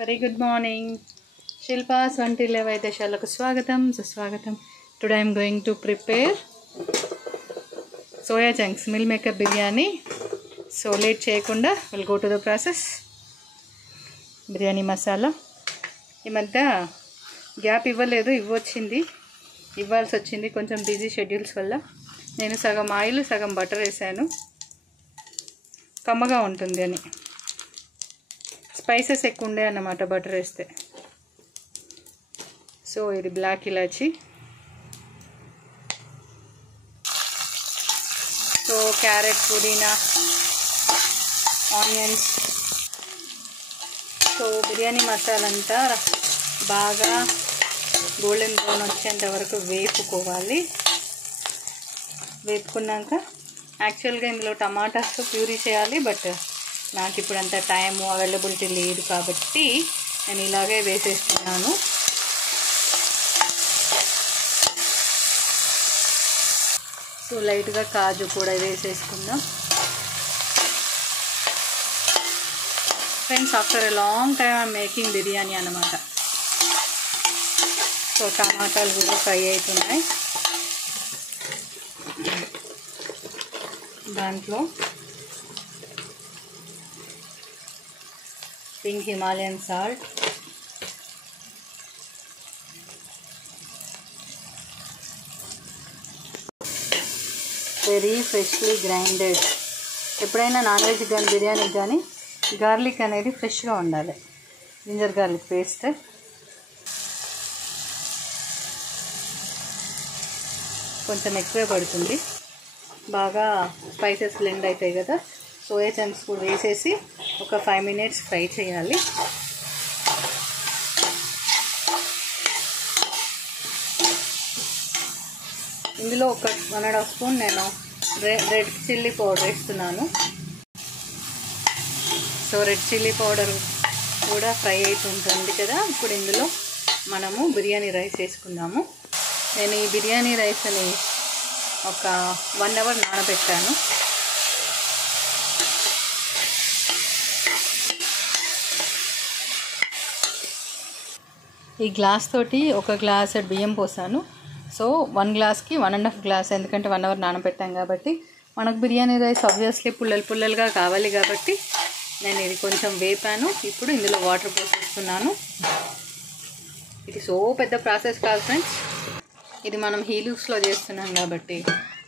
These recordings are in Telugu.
Very good morning. Shilpa's Vantilya Vaidyaशाలకు స్వాగతం సుస్వాగతం. Today I am going to prepare soya chunks meal maker biryani. So late చేయకుండా we'll go to the process. Biryani masala ఈ మధ్య గ్యాప్ ఇవ్వాల్సి వచ్చింది కొంచెం బిజీ షెడ్యూల్స్ వల్ల. నేను సగం ఆయిల్ సగం బటర్ వేసాను, కమ్మగా ఉంటుంది అని. స్పైసెస్ ఎక్కువ ఉండే అన్నమాట బటర్ వేస్తే. సో ఇది బ్లాక్ ఇలాచి, సో క్యారెట్, పుదీనా, ఆనియన్స్. సో బిర్యానీ మసాలా అంతా బాగా గోల్డెన్ బ్రౌన్ వచ్చేంత వరకు వేపుకోవాలి. వేపుకున్నాక యాక్చువల్గా ఇందులో టమాటాస్ ప్యూరీ చేయాలి, బట్ నాకు ఇప్పుడు అంత టైం అవైలబిలిటీ లేదు కాబట్టి నేను ఇలాగే వేసేస్తున్నాను. సో లైట్గా కాజు కూడా వేసేసుకుందాం. Friends, after a long time I'm making biryani అన్నమాట. సో టమాటాలు కూడా ఫ్రై అవుతున్నాయి. దాంట్లో pink Himalayan salt, very freshly grinded. ఎప్పుడైనా నాన్ వెజ్ కానీ బిర్యానీకి కానీ గార్లిక్ అనేది ఫ్రెష్గా ఉండాలి. జింజర్ గార్లిక్ పేస్ట్, కొంచెం ఎక్కువే పడుతుంది. బాగా స్పైసెస్ బ్లెండ్ అవుతాయి కదా. సోయా చంక్స్ కూడా వేసేసి ఒక 5 minutes ఫ్రై చేయాలి. ఇందులో ఒక 1.5 స్పూన్ నేను రెడ్ చిల్లీ పౌడర్ వేస్తున్నాను. సో రెడ్ చిల్లీ పౌడర్ కూడా ఫ్రై అవుతుంటుంది కదా. ఇప్పుడు ఇందులో మనము బిర్యానీ రైస్ వేసుకుందాము. నేను ఈ బిర్యానీ రైస్ని ఒక 1 hour నానబెట్టాను. ఈ గ్లాస్ తోటి 1 గ్లాస్ బియ్యం పోసాను. సో 1 గ్లాస్కి 1.5 గ్లాస్, ఎందుకంటే 1 hour నానబెట్టాం కాబట్టి. మనకు బిర్యానీ రైస్ ఆబ్వియస్లీ పుల్లలుగా కావాలి కాబట్టి నేను ఇది కొంచెం వేపాను. ఇప్పుడు ఇందులో వాటర్ పోసేస్తున్నాను. ఇది సో పెద్ద ప్రాసెస్ కాదు ఫ్రెండ్స్. ఇది మనం హీలూక్స్లో చేస్తున్నాం కాబట్టి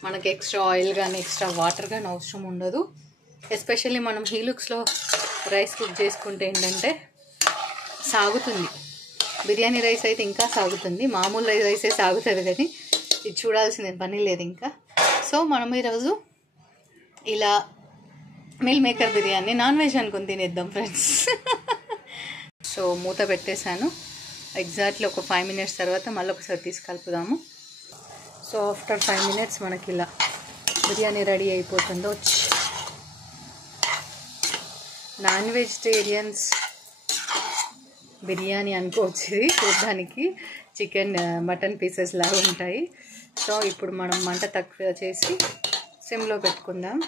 మనకి ఎక్స్ట్రా ఆయిల్ కానీ ఎక్స్ట్రా వాటర్ కానీ అవసరం ఉండదు. ఎస్పెషల్లీ మనం హీలూక్స్లో రైస్ కుక్ చేసుకుంటే ఏంటంటే సాగుతుంది. బిర్యానీ రైస్ అయితే ఇంకా సాగుతుంది, మామూలు రైసే సాగుతుంది కానీ ఇది చూడాల్సిన పని లేదు ఇంకా. సో మనం ఈరోజు ఇలా meal maker biryani non veg అనుకుని తినేద్దాం ఫ్రెండ్స్. సో మూత పెట్టేశాను. ఎగ్జాక్ట్లీ ఒక 5 minutes తర్వాత మళ్ళీ ఒకసారి తీసి కలుపుదాము. సో ఆఫ్టర్ 5 minutes మనకి ఇలా బిర్యానీ రెడీ అయిపోతుందో. నాన్ వెజిటేరియన్స్ బిర్యానీ అనుకోవచ్చు. ఇది చూడడానికి చికెన్ మటన్ పీసెస్ లాగా ఉంటాయి. సో ఇప్పుడు మనం మంట తక్కువ చేసి సిమ్లో పెట్టుకుందాం.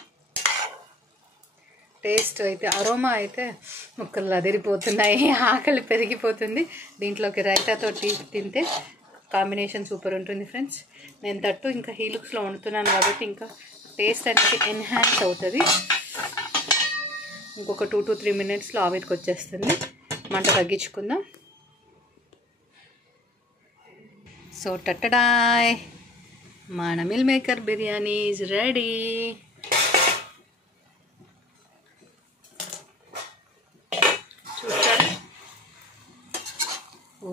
టేస్ట్ అయితే అరోమా అయితే ముక్కలు అదిరిపోతున్నాయి, ఆకలి పెరిగిపోతుంది. దీంట్లోకి రైతాతో తింటే కాంబినేషన్ సూపర్ ఉంటుంది ఫ్రెండ్స్. నేను తట్టు ఇంకా హీలుక్స్లో వండుతున్నాను కాబట్టి ఇంకా టేస్ట్ అనేది ఎన్హాన్స్ అవుతుంది. ఇంకొక 2 to 3 minutesలో ఆవిరికి వచ్చేస్తుంది. మంట తగ్గించుకుందాం. సో టట్టడాయ్, మన meal maker biryani is ready. చూస్తారా?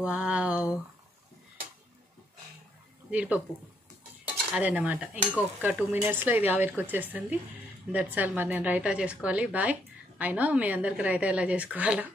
వావ్, జీడిపప్పు అదన్నమాట. ఇంకొక 2 minutesలో ఇది ఆవిరికి వచ్చేస్తుంది. That's all. మరి నేను రైతా చేసుకోవాలి. బాయ్. అయినా మీ అందరికి రైతా ఎలా చేసుకోవాలో